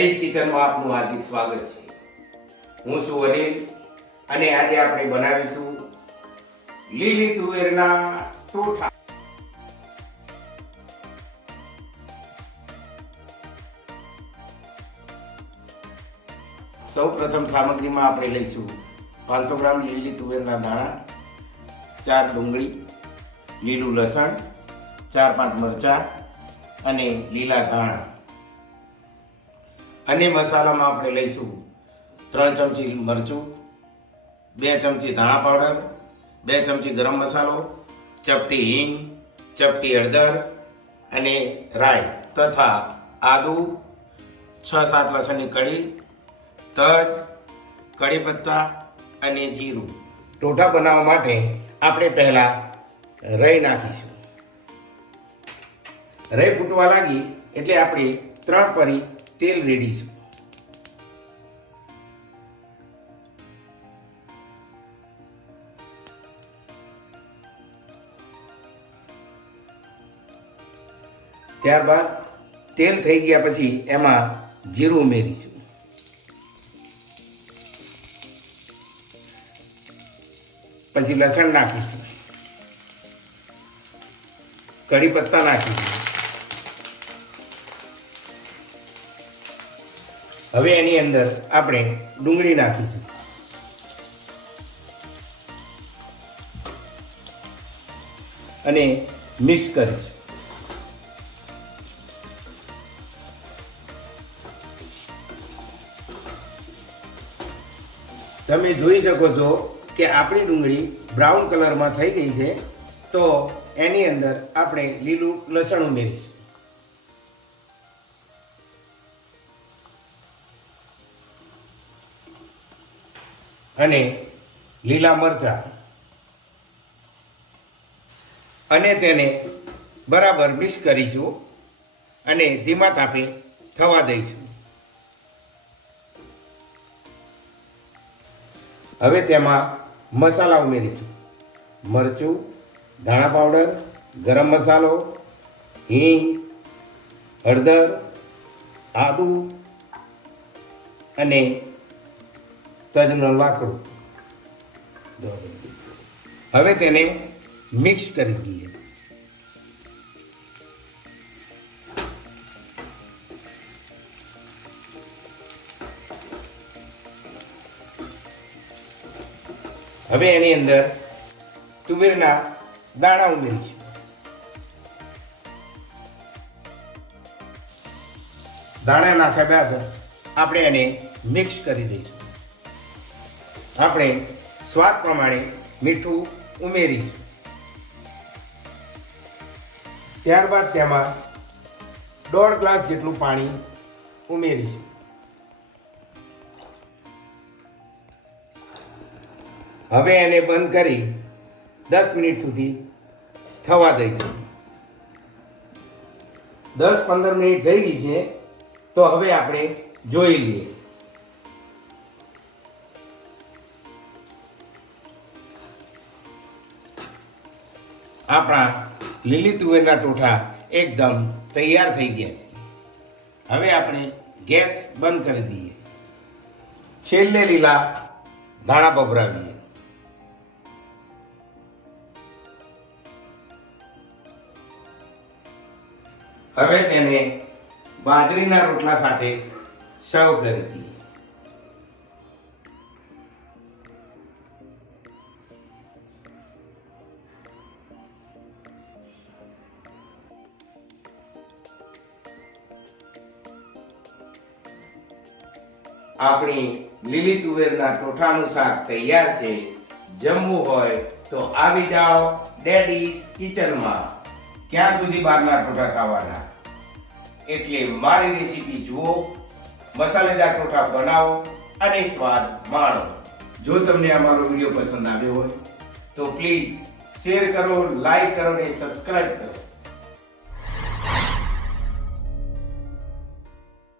Daddy's કિચનમાં આપનું હાર્દિક સ્વાગત છે. હું છું અનિલ અને આજે આપણે બનાવીશું લીલી તુવેરના ટોઠા. સૌ પ્રથમ સામગ્રીમાં આપણે લઈશું પાંચસો ગ્રામ લીલી તુવેરના દાણા ચાર ડુંગળી, લીલું લસણ, ચાર પાંચ મરચાં અને લીલા ધાણા. અને મસાલામાં આપણે લઈશું ત્રણ ચમચી મરચું, બે ચમચી ધાણા પાવડર, બે ચમચી ગરમ મસાલો, ચપટી હિંગ, ચપટી હળદર અને રાઈ તથા આદુ, છ સાત લસણની કળી, તજ કઢી પત્તા અને જીરું. ટોઠા બનાવવા માટે આપણે પહેલાં રઈ નાખીશું. રહી ફૂટવા લાગી એટલે આપણે ત્રણ પરી તેલ રેડીશું ત્યારબાદ તેલ થઈ ગયા પછી એમાં જીરું ઉમેરીશું. પછી લસણ નાખીશું. કઢી પત્તા નાખીશું. હવે એની અંદર આપણે ડુંગળી નાખીશું. અને મિક્સ કરીશું. તમે જોઈ શકો છો કે આપણી ડુંગળી બ્રાઉન કલરમાં થઈ ગઈ છે, તો એની અંદર આપણે લીલું લસણ ઉમેરીશું. અને લીલા મરચાં. અને તેને બરાબર મિક્સ કરીશું અને ધીમા તાપે થવા દઈશું. હવે તેમાં મસાલા ઉમેરીશું. મરચું, ધાણા પાવડર, ગરમ મસાલો, હિંગ, હળદર, આદુ અને તજનો લાકડું. હવે તેને મિક્સ કરી દઈએ. હવે એની અંદર તુવેરના દાણા ઉમેરીશું. દાણા નાખ્યા બાદ આપણે એને મિક્સ કરી દઈશું. આપણે સ્વાદ પ્રમાણે મીઠું ઉમેરીશું. ત્યારબાદ તેમાં દોઢ ગ્લાસ જેટલું પાણી ઉમેરીશું. હવે એને બંધ કરી દસ મિનિટ સુધી થવા દઈશું. દસ પંદર મિનિટ થઈ ગઈ છે, તો હવે આપણે જોઈ લઈએ. આપણા લીલી તુવેરના ટોઠા એકદમ તૈયાર થઈ ગયા છે. હવે આપણે ગેસ બંધ કરી દઈએ. છેલ્લે લીલા ધાણા ભભરાવીએ હવે તેને બાજરીના રોટલા સાથે સર્વ કરી દઈએ. આપણી લીલી તુવેરના ટોઠાનું શાક તૈયાર છે. જમવું હોય તો આવી જાઓ ડેડીઝ કિચનમાં. ક્યાં સુધી બહારના ટોઠા ખાવાના? એટલે મારી રેસીપી જુઓ, મસાલેદાર ટોઠા બનાવો અને સ્વાદ માણો. જો તમને અમારો વીડિયો પસંદ આવ્યો હોય, તો પ્લીઝ શેર કરો, લાઈક કરો અને સબસ્ક્રાઈબ કરો.